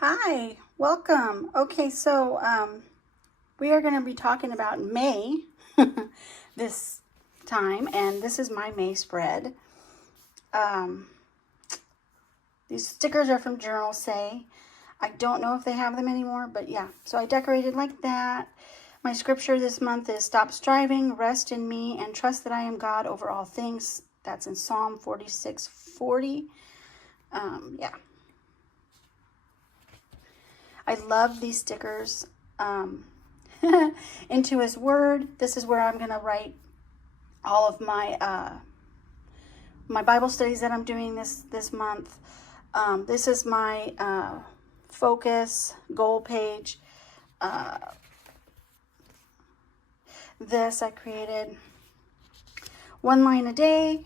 Hi, welcome. Okay, so we are going to be talking about May this time, and this is my May spread. Um, these stickers are from Journal Say. I don't know if they have them anymore, but yeah. So I decorated like that. My scripture this month is stop striving, rest in me, and trust that I am God over all things. That's in Psalm 46:40. Yeah. I love these stickers. Into His Word. This is where I'm going to write all of my my Bible studies that I'm doing this month. This is my focus goal page. This I created one line a day.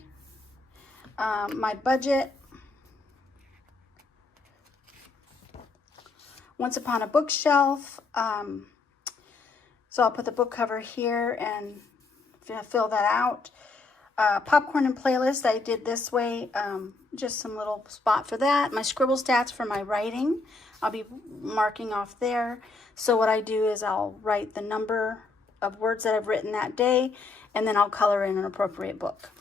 My budget. Once Upon a Bookshelf. So I'll put the book cover here and fill that out. Popcorn and playlist, I did this way, just some little spot for that. My scribble stats for my writing, I'll be marking off there. So what I do is I'll write the number of words that I've written that day, and then I'll color in an appropriate book.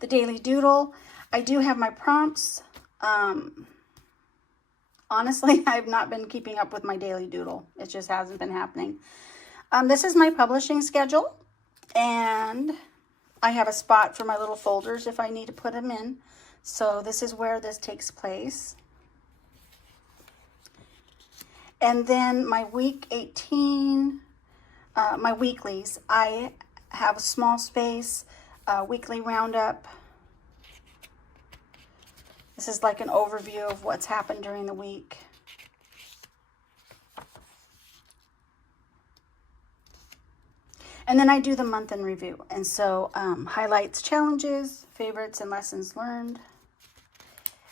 The daily doodle, I do have my prompts. Honestly, I've not been keeping up with my daily doodle. It just hasn't been happening. This is my publishing schedule, and I have a spot for my little folders if I need to put them in. So this is where this takes place. And then my week 18, my weeklies, I have a small space, weekly roundup. This is like an overview of what's happened during the week. And then I do the month in review. And so highlights, challenges, favorites, and lessons learned.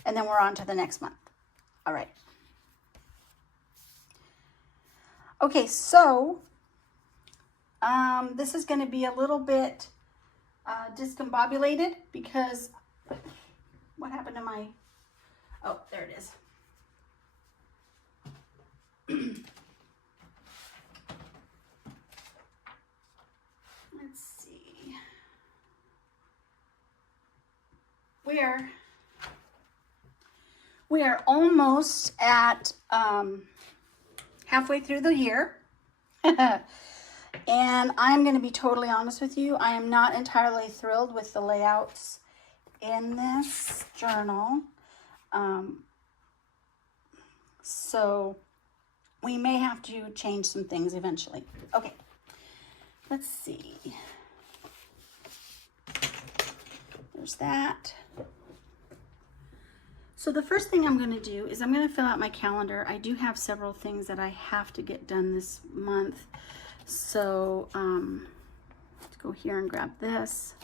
And then we're on to the next month. All right. Okay, so this is going to be a little bit discombobulated because what happened to my... Oh, there it is. Let's see. We are almost at halfway through the year. And I'm going to be totally honest with you. I am not entirely thrilled with the layouts in this journal. So we may have to change some things eventually. Okay, let's see. There's that. So the first thing I'm going to do is I'm going to fill out my calendar. I do have several things that I have to get done this month. So let's go here and grab this.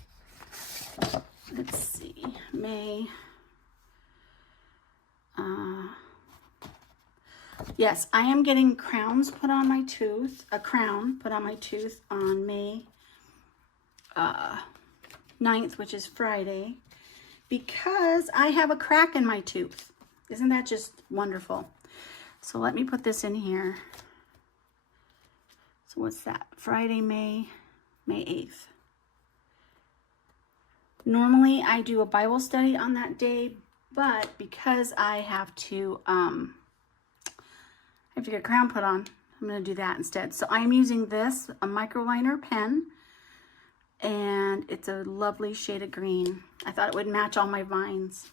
Let's see, May. Yes, I am getting crowns put on my tooth, a crown put on my tooth on May 9th, which is Friday, because I have a crack in my tooth. Isn't that just wonderful? So let me put this in here. So what's that? Friday, May 8th. Normally I do a Bible study on that day, but because I have to get a crown put on, I'm going to do that instead. So I'm using this, a microliner pen, and it's a lovely shade of green. I thought it would match all my vines.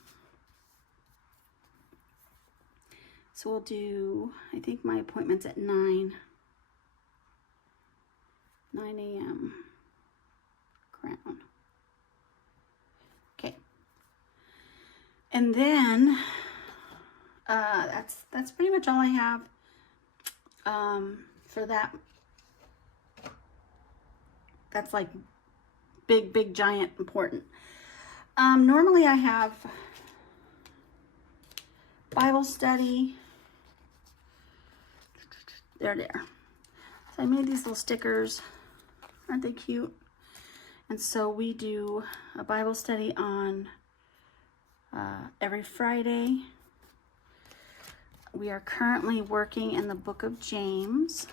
So we'll do, I think my appointment's at 9 a.m. crown. Okay. And then that's pretty much all I have for that. That's like big, giant, important. Normally I have Bible study. There. So I made these little stickers. Aren't they cute? And so we do a Bible study on every Friday. We are currently working in the book of James.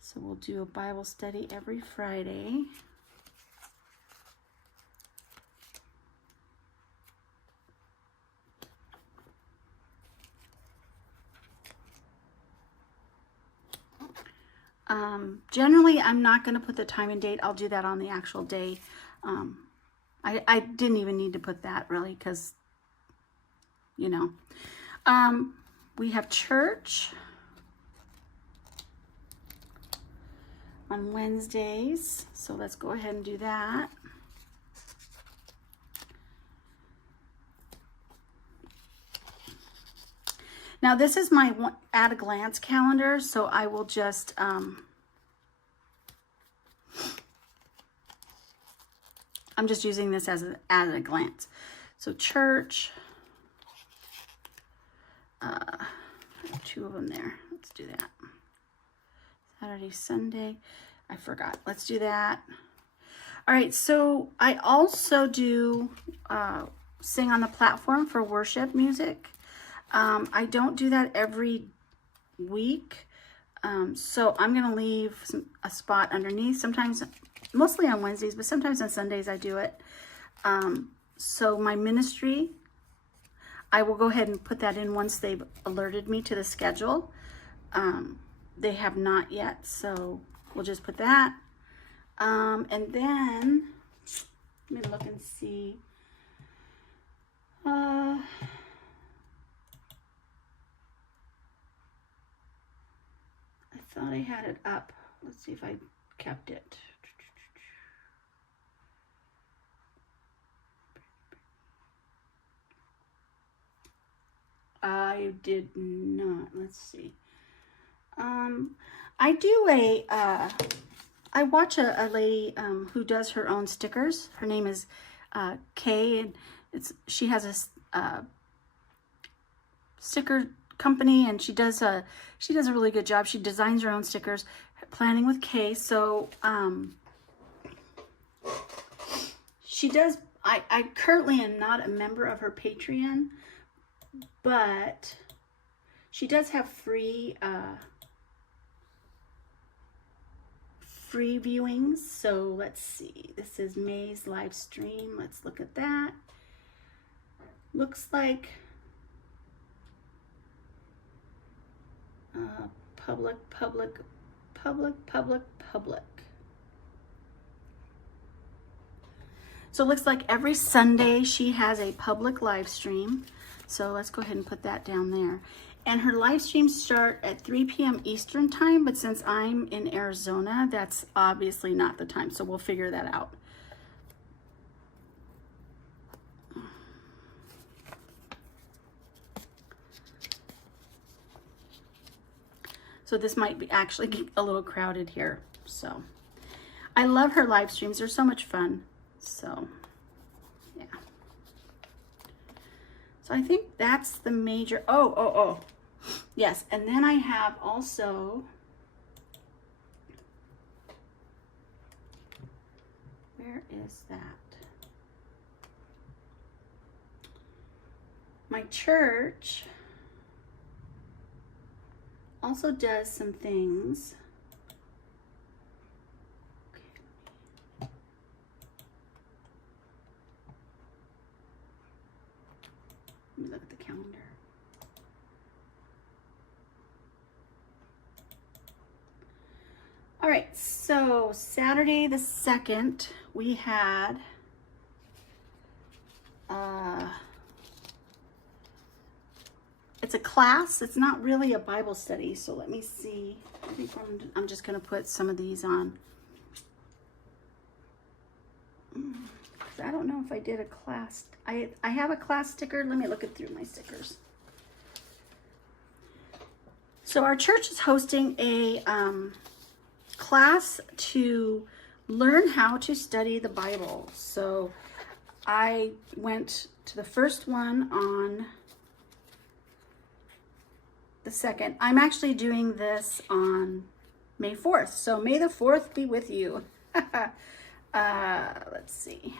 So we'll do a Bible study every Friday. Generally, I'm not going to put the time and date. I'll do that on the actual day. I didn't even need to put that really because, you know. We have church on Wednesdays. So let's go ahead and do that. Now this is my at a glance calendar, so I will just I'm just using this as at a glance. So church, I have 2 of them there. Let's do that. Saturday, Sunday. I forgot. Let's do that. All right. So I also do sing on the platform for worship music. I don't do that every week. So I'm going to leave a spot underneath. Sometimes, mostly on Wednesdays, but sometimes on Sundays I do it. So my ministry, I will go ahead and put that in once they've alerted me to the schedule. They have not yet, so we'll just put that. And then, let me look and see. I thought I had it up. Let's see if I kept it. I did not. Let's see. I do I watch a lady who does her own stickers. Her name is Kay, and she has a sticker company, and she does a really good job. She designs her own stickers. Planning with Kay. So she does. I currently am not a member of her Patreon, but she does have free viewings. So let's see. This is May's live stream. Let's look at that. Looks like public. So it looks like every Sunday she has a public live stream. So let's go ahead and put that down there. And her live streams start at 3 p.m. Eastern time, but since I'm in Arizona, that's obviously not the time. So we'll figure that out. So this might be actually a little crowded here. So I love her live streams. They're so much fun. So yeah. So I think that's the major, oh. Yes, and then I have also, where is that? My church also does some things. Let me look at the calendar. All right, so Saturday the 2nd, we had it's a class. It's not really a Bible study, so let me see. I think I'm just going to put some of these on. I don't know if I did a class. I have a class sticker. Let me look through my stickers. So our church is hosting a class to learn how to study the Bible. So I went to the first one on the 2nd. I'm actually doing this on May 4th. So May the 4th be with you. Let's see.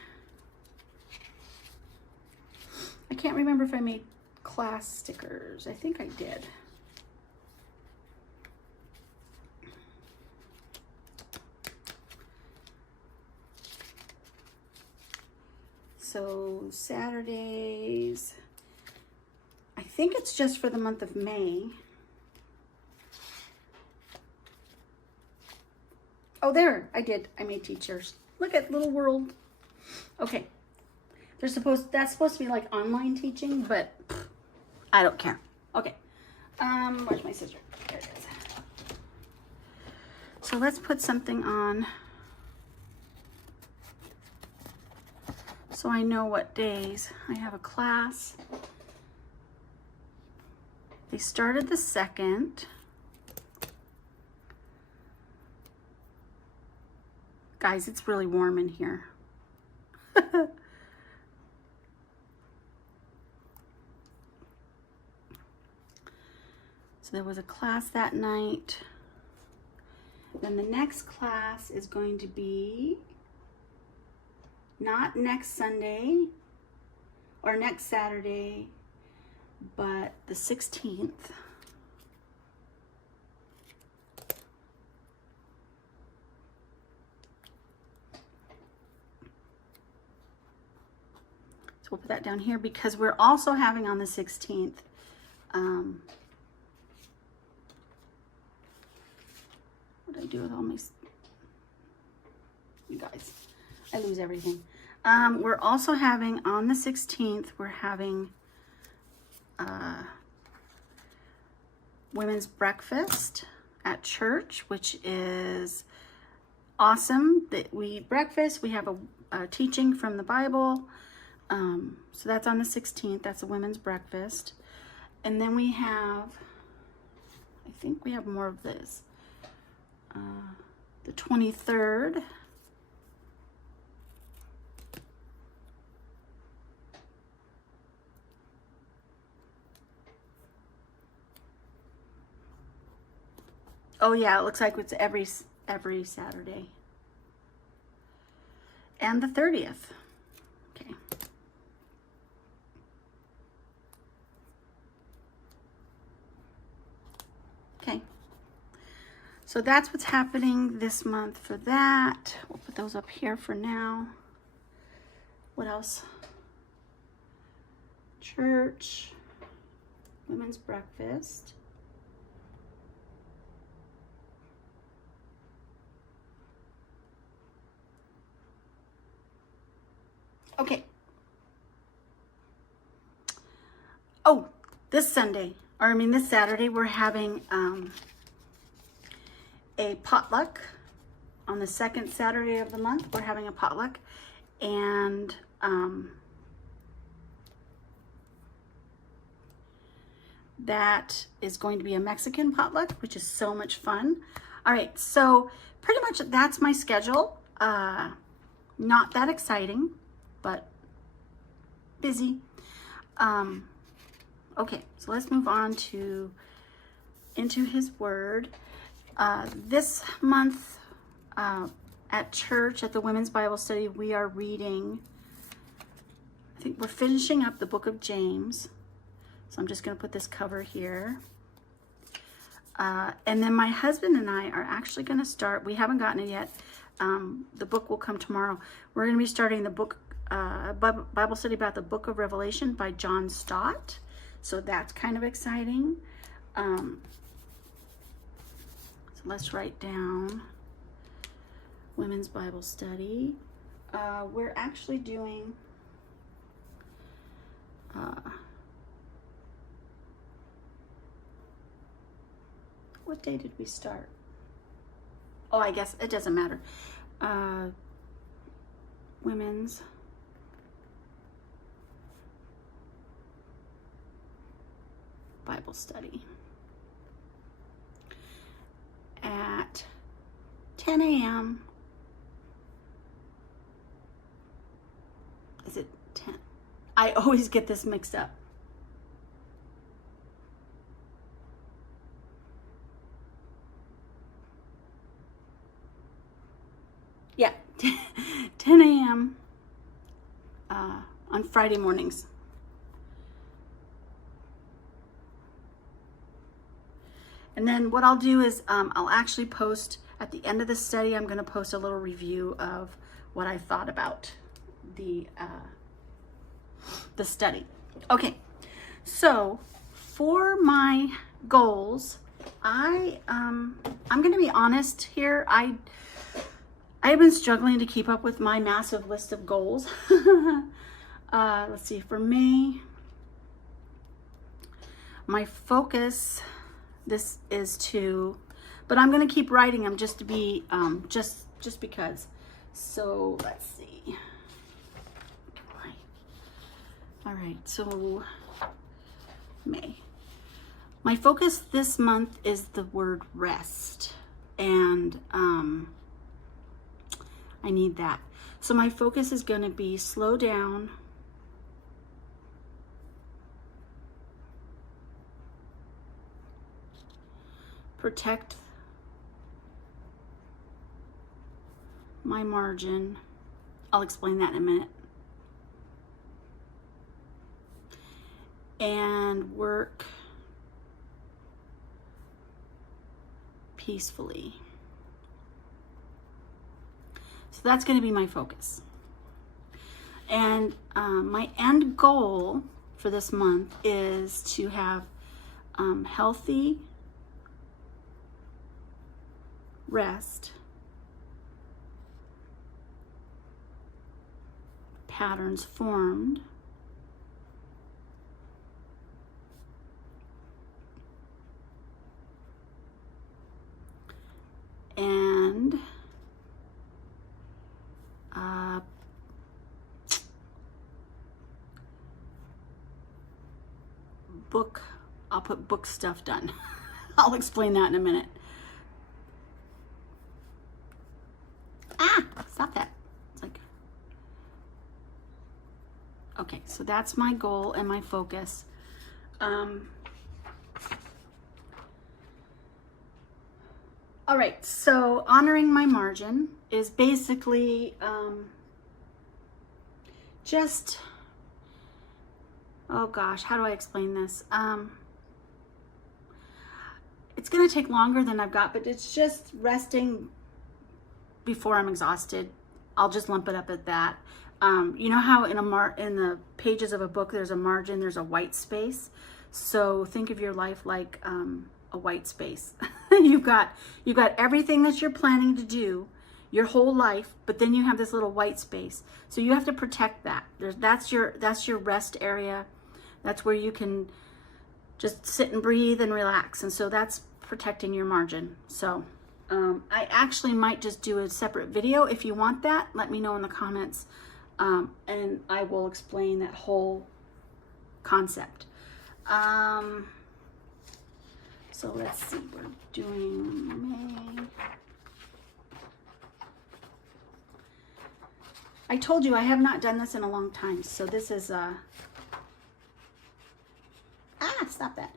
I can't remember if I made class stickers. I think I did. So Saturdays, I think it's just for the month of May. Oh, there, I did. I made teachers. Look at Little World. Okay. That's supposed to be like online teaching, but I don't care. Okay. Where's my scissor? There it is. So let's put something on so I know what days I have a class. They started the 2nd. Guys, it's really warm in here. So there was a class that night. Then the next class is going to be not next Sunday or next Saturday, but the 16th. So we'll put that down here because we're also having on the 16th what do I do with all my, you guys, I lose everything. We're also having on the 16th, we're having women's breakfast at church, which is awesome. That we eat breakfast, we have a teaching from the Bible. So that's on the 16th, that's a women's breakfast. And then we have, I think we have more of this. The 23rd. Oh yeah, it looks like it's every Saturday. And the 30th. Okay. Okay. So that's what's happening this month for that. We'll put those up here for now. What else? Church, women's breakfast. Okay. Oh, this Saturday, we're having a potluck. On the 2nd Saturday of the month, we're having a potluck. And that is going to be a Mexican potluck, which is so much fun. All right, so pretty much that's my schedule. Not that exciting, but busy. Okay, so let's move on to into his word. This month at church, at the Women's Bible Study, we are reading, I think we're finishing up the book of James. So I'm just going to put this cover here. And then my husband and I are actually going to start, we haven't gotten it yet. The book will come tomorrow. We're going to be starting the book, Bible study about the book of Revelation by John Stott. So that's kind of exciting. So let's write down Women's Bible Study. We're actually doing what day did we start? Oh, I guess it doesn't matter. Women's Bible Study at 10 a.m. Is it 10? I always get this mixed up. Yeah, 10 a.m. On Friday mornings. And then what I'll do is I'll actually post at the end of the study, I'm going to post a little review of what I thought about the study. Okay, so for my goals, I'm going to be honest here. I've been struggling to keep up with my massive list of goals. Let's see, for May, my focus, this is to, but I'm going to keep writing them just to be, just because. So let's see. All right, so May. My focus this month is the word rest, and I need that. So my focus is going to be slow down, protect my margin. I'll explain that in a minute. And work peacefully. So that's going to be my focus. And my end goal for this month is to have healthy rest patterns formed, and I'll put book stuff done. I'll explain that in a minute. Stop that. It's like, okay, so that's my goal and my focus. All right, so honoring my margin is basically just, oh gosh, how do I explain this? It's gonna take longer than I've got, but it's just resting before I'm exhausted. I'll just lump it up at that. You know how in the pages of a book there's a margin, there's a white space. So think of your life like a white space. you've got everything that you're planning to do your whole life, but then you have this little white space. So you have to protect that. That's your rest area. That's where you can just sit and breathe and relax. And so that's protecting your margin. So I actually might just do a separate video. If you want that, let me know in the comments, and I will explain that whole concept. So let's see, we're doing May. I told you I have not done this in a long time, so this is stop that.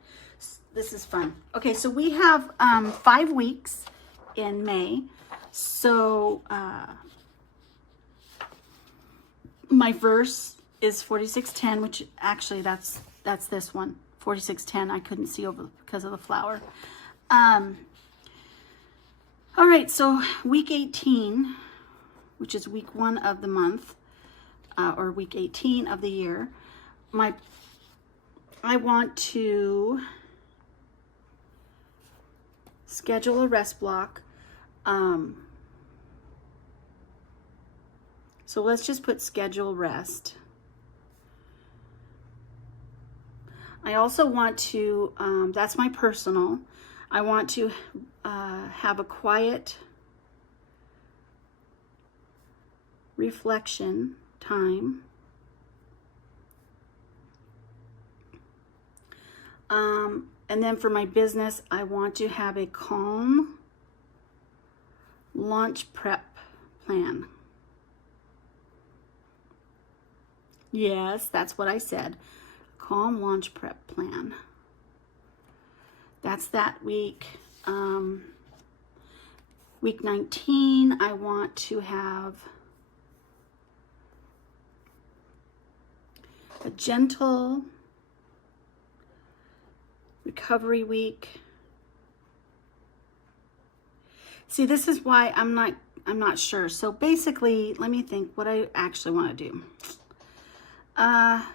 This is fun. Okay, so we have 5 weeks in May. So my verse is 46:10, which actually that's this one, 46:10. I couldn't see over because of the flower. All right, so week 18, which is week 1 of the month, or week 18 of the year, I want to schedule a rest block. So let's just put schedule rest. I also want to, that's my personal, I want to have a quiet reflection time. And then for my business, I want to have a calm launch prep plan. Yes, that's what I said. Calm launch prep plan. That's that week. Week 19, I want to have a gentle recovery week. See, this is why I'm not sure. So basically, let me think what I actually want to do. I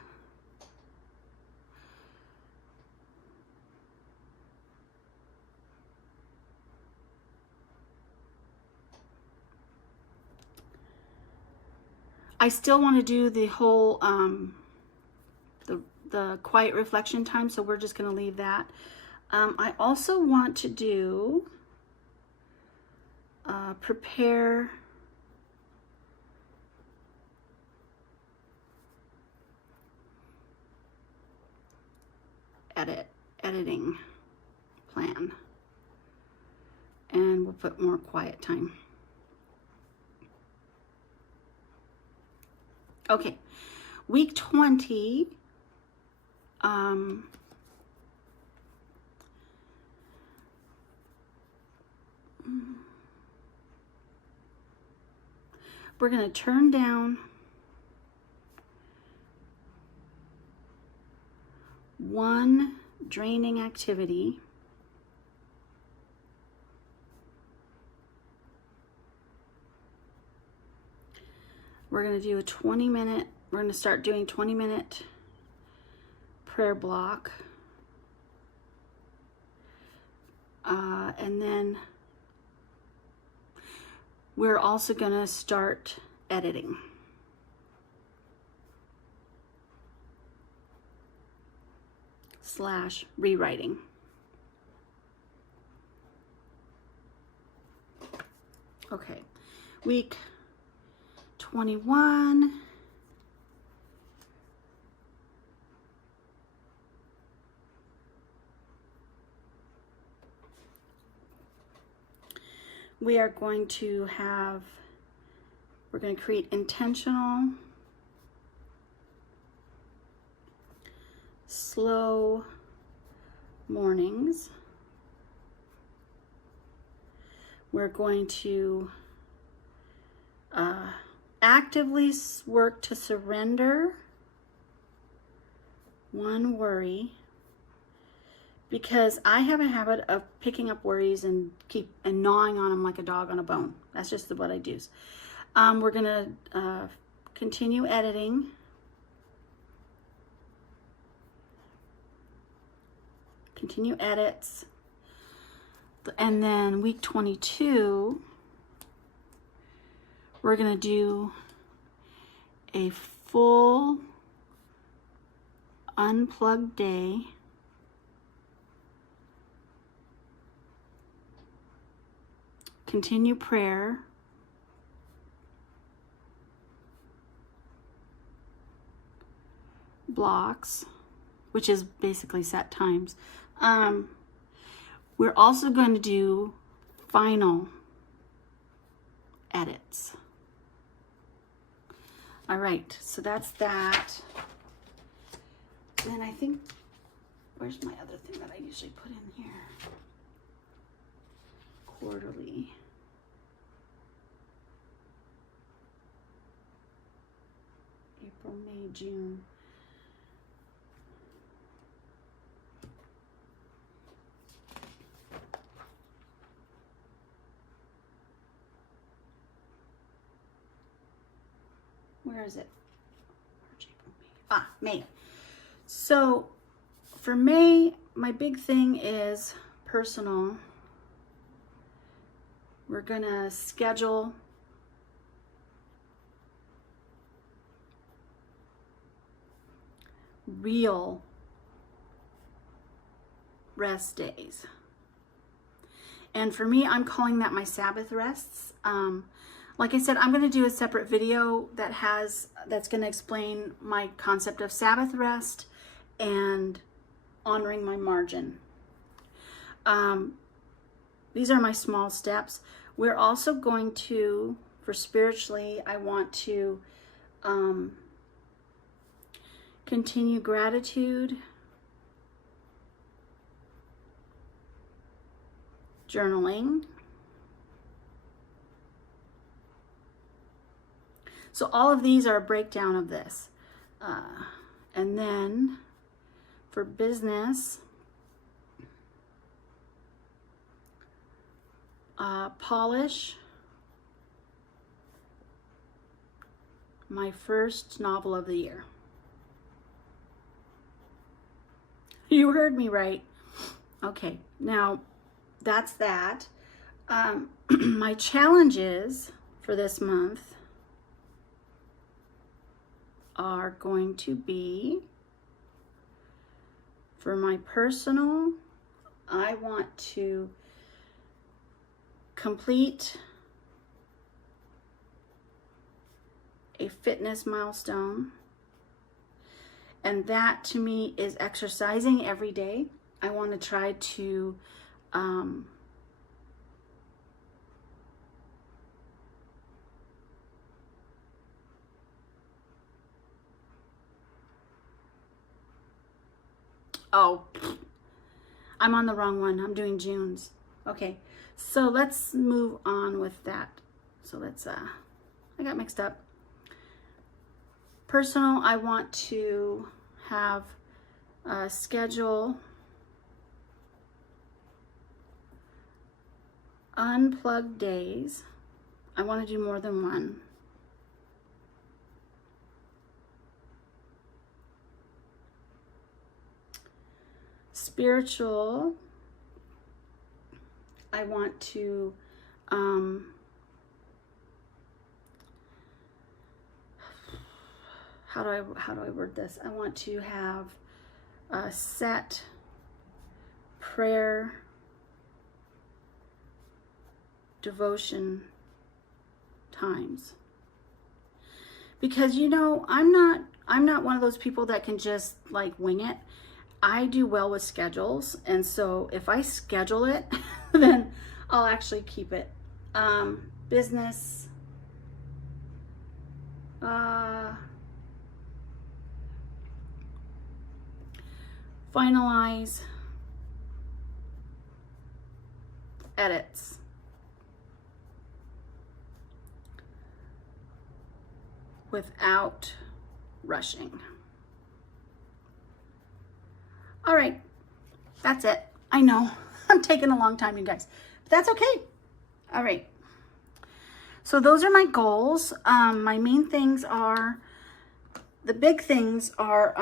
still want to do the whole the quiet reflection time, so we're just going to leave that. I also want to do prepare editing plan, and we'll put more quiet time. Okay, week 20. We're going to turn down one draining activity. We're going to do a 20-minute, we're going to start doing 20-minute prayer block. And then we're also going to start editing. / rewriting. Okay, week 21. We are going to have, we're going to create intentional, slow mornings. We're going to actively work to surrender one worry, because I have a habit of picking up worries and gnawing on them like a dog on a bone. That's just what I do. We're gonna continue editing. Continue edits. And then week 22, we're gonna do a full unplugged day. Continue prayer. Blocks, which is basically set times. We're also going to do final edits. All right, so that's that. And then I think, where's my other thing that I usually put in here? Quarterly. April, May, June. Where is it? March, April, May. May. So for May, my big thing is personal. We're gonna schedule real rest days. And for me, I'm calling that my Sabbath rests. Like I said, I'm going to do a separate video that's going to explain my concept of Sabbath rest and honoring my margin. These are my small steps. We're also going to, for spiritually, I want to continue gratitude, journaling. So all of these are a breakdown of this. And then for business, polish my first novel of the year. You heard me right. Okay, now that's that. My challenges for this month are going to be, for my personal, I want to complete a fitness milestone, and that to me is exercising every day. I want to try to oh, I'm on the wrong one. I'm doing June's. Okay, so let's move on with that. So let's, I got mixed up. Personal, I want to have a schedule unplugged days. I want to do more than one. Spiritual, I want to how do I word this? I want to have a set prayer devotion times, because you know I'm not one of those people that can just like wing it. I do well with schedules, and so if I schedule it, then I'll actually keep it. Business, finalize edits. Without rushing. All right, that's it. I know I'm taking a long time, you guys, but that's okay. All right. So those are my goals. My main things are, the big things are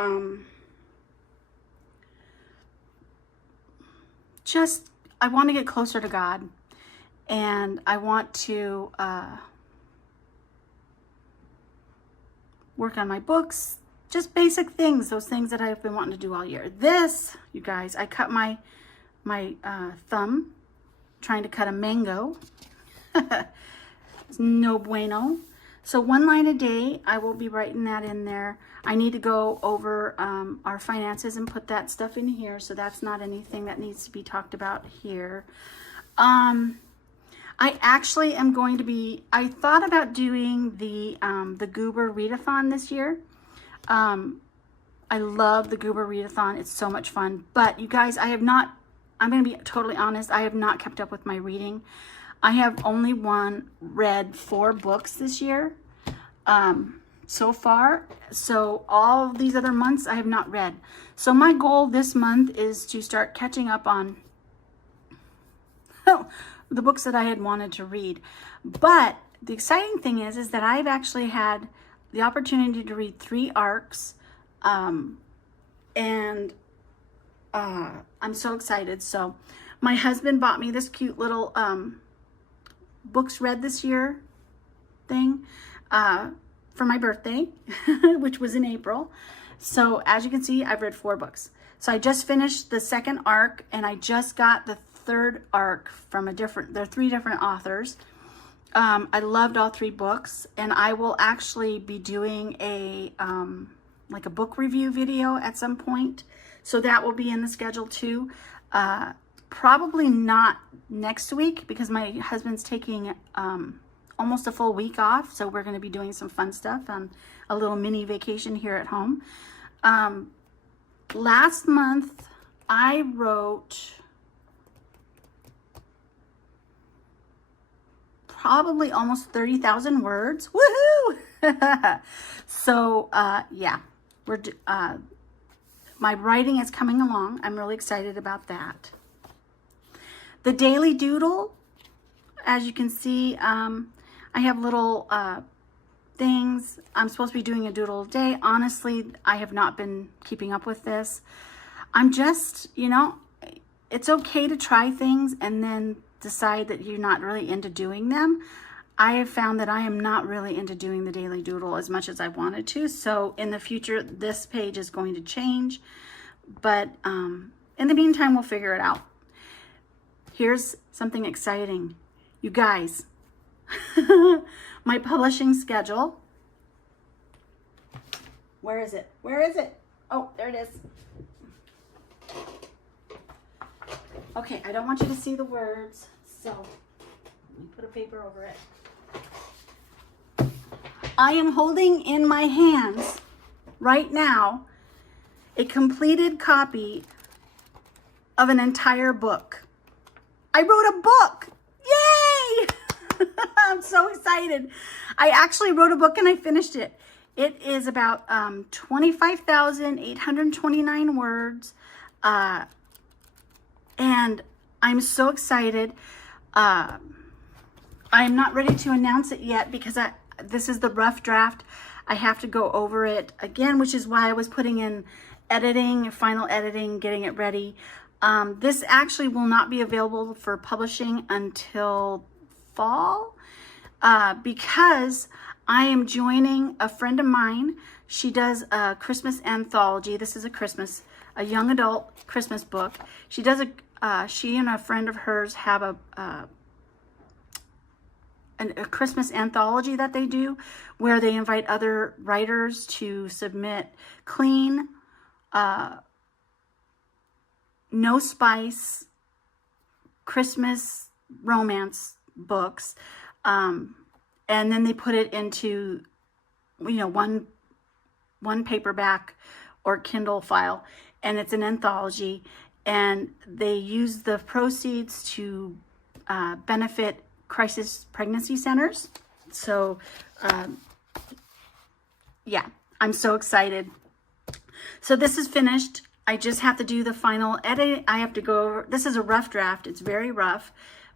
just, I want to get closer to God, and I want to work on my books, just basic things, those things that I've been wanting to do all year. This, you guys, I cut my thumb trying to cut a mango. It's no bueno. So 1 line a day, I will be writing that in there. I need to go over our finances and put that stuff in here, so that's not anything that needs to be talked about here. I actually am going to be, I thought about doing the Goober Readathon this year. I love the Goober Readathon. It's so much fun. But you guys, I have not, I'm going to be totally honest, I have not kept up with my reading. I have only read 4 books this year so far. So all these other months I have not read. So my goal this month is to start catching up on the books that I had wanted to read. But the exciting thing is that I've actually had the opportunity to read 3 arcs, and I'm so excited. So my husband bought me this cute little books read this year thing for my birthday, which was in April. So as you can see, I've read 4 books. So I just finished the 2nd arc, and I just got the 3rd arc from they're 3 different authors. I loved all 3 books, and I will actually be doing a like a book review video at some point. So that will be in the schedule too. Probably not next week, because my husband's taking almost a full week off. So we're going to be doing some fun stuff on a little mini vacation here at home. Last month I wrote probably almost 30,000 words. Woohoo! So yeah, my writing is coming along. I'm really excited about that. The Daily Doodle, as you can see, I have little things. I'm supposed to be doing a doodle a day. Honestly, I have not been keeping up with this. I'm just, you know, it's okay to try things and then decide that you're not really into doing them. I have found that I am not really into doing the daily doodle as much as I wanted to. So in the future, this page is going to change. But in the meantime, we'll figure it out. Here's something exciting. You guys, my publishing schedule. Where is it? Where is it? Oh, there it is. Okay, I don't want you to see the words, so let me put a paper over it. I am holding in my hands right now a completed copy of an entire book. I wrote a book! Yay! I'm so excited. I actually wrote a book and I finished it. It is about 25,829 words. And I'm so excited. I am not ready to announce it yet because this is the rough draft. I have to go over it again, which is why I was putting in editing, final editing, getting it ready. This actually will not be available for publishing until fall because I am joining a friend of mine. She does a Christmas anthology. This is a young adult Christmas book. She does she and a friend of hers have a Christmas anthology that they do where they invite other writers to submit clean, no spice Christmas romance books, and then they put it into, you know, one paperback or Kindle file, and it's an anthology, and they use the proceeds to benefit crisis pregnancy centers. So yeah, I'm so excited. So this is finished. I just have to do the final edit. I have to go over, this is a rough draft. It's very rough,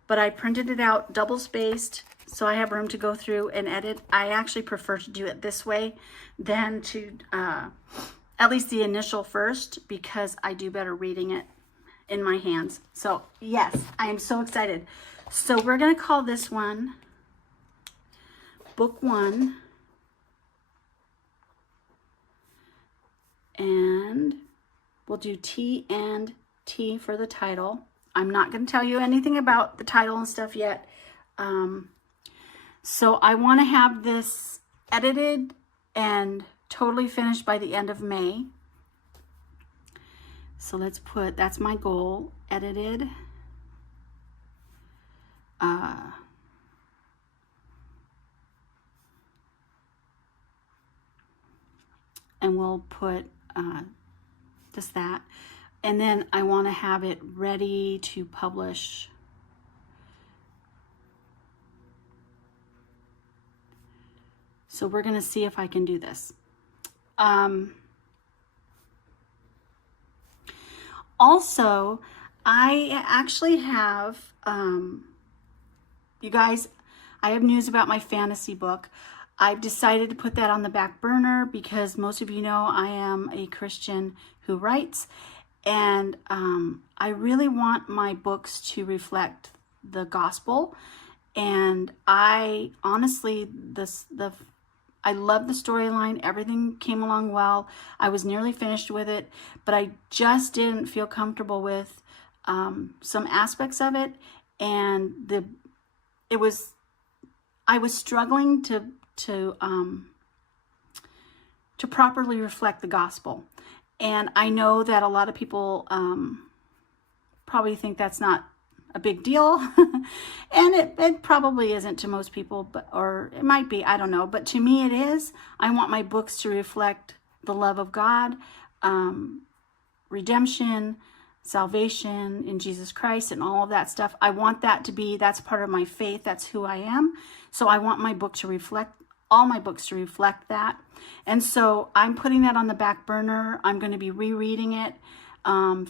but I printed it out double spaced so I have room to go through and edit. I actually prefer to do it this way than to at least the initial first, because I do better reading it in my hands. So yes, I am so excited. So we're going to call this one Book 1. And we'll do T and T for the title. I'm not going to tell you anything about the title and stuff yet. So I want to have this edited and totally finished by the end of May. So let's put, that's my goal, edited. And we'll put just that. And then I want to have it ready to publish so we're going to see if I can do this. Also, I actually have, you guys, I have news about my fantasy book. I've decided to put that on the back burner because most of you know I am a Christian who writes, and I really want my books to reflect the gospel. And I honestly, I love the storyline. Everything came along well. I was nearly finished with it, but I just didn't feel comfortable with some aspects of it, and I was struggling to properly reflect the gospel. And I know that a lot of people probably think that's not a big deal. And it probably isn't to most people, but, or it might be, I don't know. But to me it is. I want my books to reflect the love of God, redemption, salvation in Jesus Christ, and all of that stuff. I want that to be, that's part of my faith. That's who I am. So I want my book to reflect, all my books to reflect that. And so I'm putting that on the back burner. I'm going to be rereading it,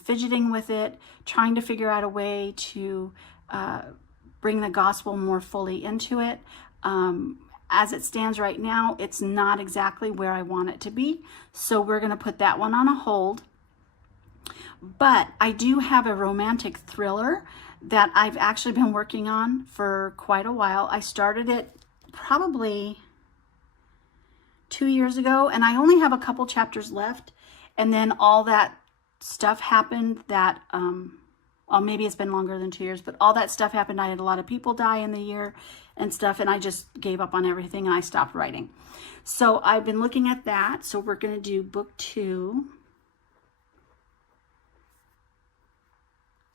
fidgeting with it, trying to figure out a way to bring the gospel more fully into it. As it stands right now, it's not exactly where I want it to be. So we're going to put that one on a hold. But I do have a romantic thriller that I've actually been working on for quite a while. I started it probably 2 years ago, and I only have a couple chapters left. And then all that stuff happened that, well, maybe it's been longer than 2 years, but all that stuff happened. I had a lot of people die in the year and stuff, and I just gave up on everything and I stopped writing. So I've been looking at that. So we're going to do book 2.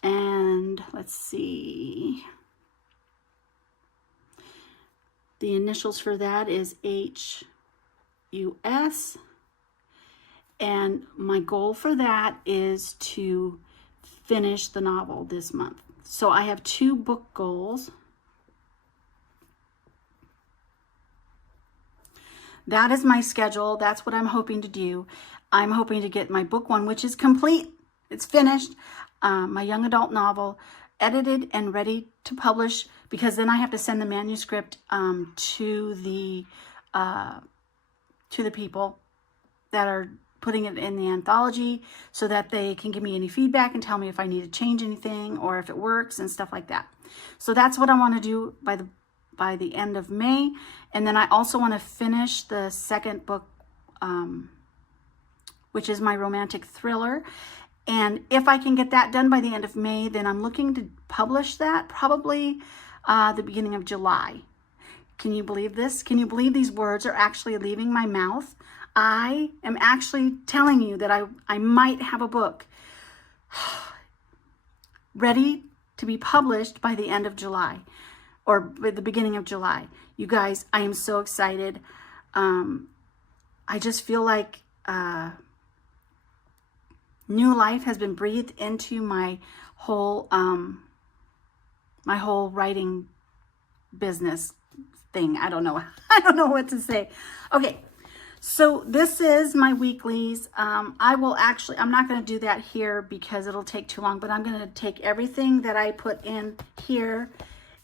And let's see. The initials for that is HUS. And my goal for that is to finish the novel this month. So I have 2 book goals. That is my schedule. That's what I'm hoping to do. I'm hoping to get my book 1, which is complete. It's finished. My young adult novel, edited and ready to publish, because then I have to send the manuscript to the people that are putting it in the anthology, so that they can give me any feedback and tell me if I need to change anything or if it works and stuff like that. So that's what I want to do by the end of May. And then I also want to finish the second book, which is my romantic thriller. And if I can get that done by the end of May, then I'm looking to publish that probably the beginning of July. Can you believe this? Can you believe these words are actually leaving my mouth? I am actually telling you that I might have a book ready to be published by the end of July, or by the beginning of July. You guys, I am so excited. I just feel like new life has been breathed into my whole writing business thing. I don't know. I don't know what to say. Okay. So this is my weeklies. I'm not going to do that here because it'll take too long, but I'm going to take everything that I put in here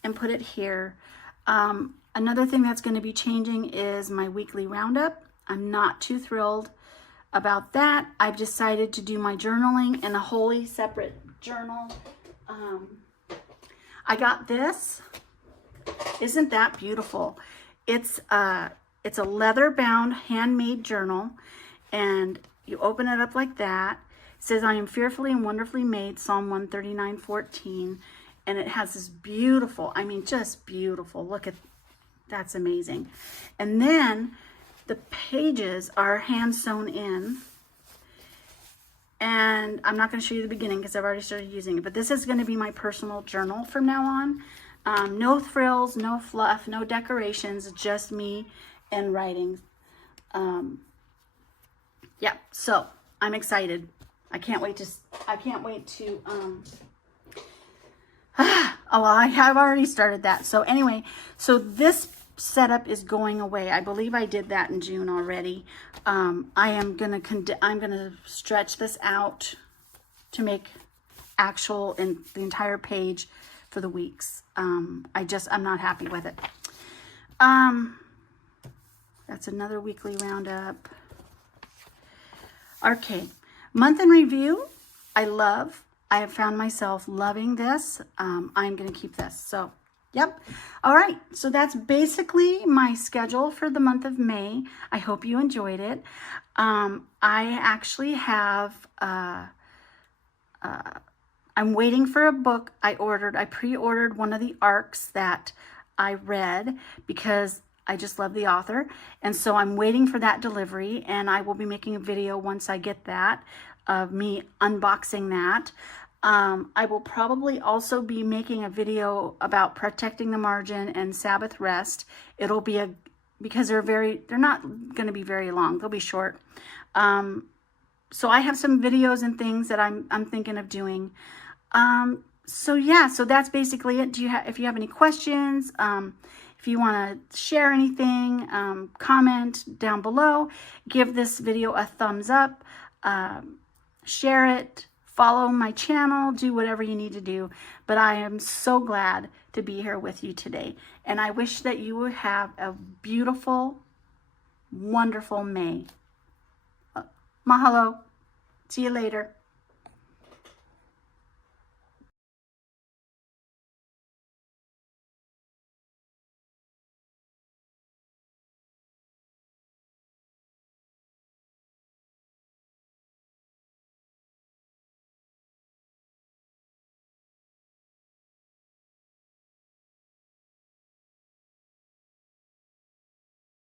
and put it here. Another thing that's going to be changing is my weekly roundup. I'm not too thrilled about that. I've decided to do my journaling in a wholly separate journal. I got this. Isn't that beautiful? It's a leather-bound, handmade journal, and you open it up like that. It says, "I am fearfully and wonderfully made," Psalm 139:14, and it has this beautiful, I mean, just beautiful. Look at, that's amazing. And then the pages are hand sewn in, and I'm not going to show you the beginning because I've already started using it, but this is going to be my personal journal from now on. No frills, no fluff, no decorations, just me and writing. Yeah, so I'm excited. I can't wait to oh, well, I have already started that. So anyway, so this setup is going away. I believe I did that in June already. I'm gonna stretch this out to make actual in the entire page for the weeks. I'm not happy with it. That's another weekly roundup. Okay, month in review. I have found myself loving this. I'm going to keep this. So, yep. All right. So that's basically my schedule for the month of May. I hope you enjoyed it. I actually have, I'm waiting for a book I pre-ordered one of the arcs that I read because I just love the author. And so I'm waiting for that delivery, and I will be making a video once I get that of me unboxing that. I will probably also be making a video about protecting the margin and Sabbath rest. It'll be because they're not going to be very long. They'll be short. So I have some videos and things that I'm thinking of doing. So yeah, so that's basically it. If you have any questions, if you want to share anything, comment down below. Give this video a thumbs up. Share it. follow my channel, do whatever you need to do. But I am so glad to be here with you today. And I wish that you would have a beautiful, wonderful May. Mahalo. See you later.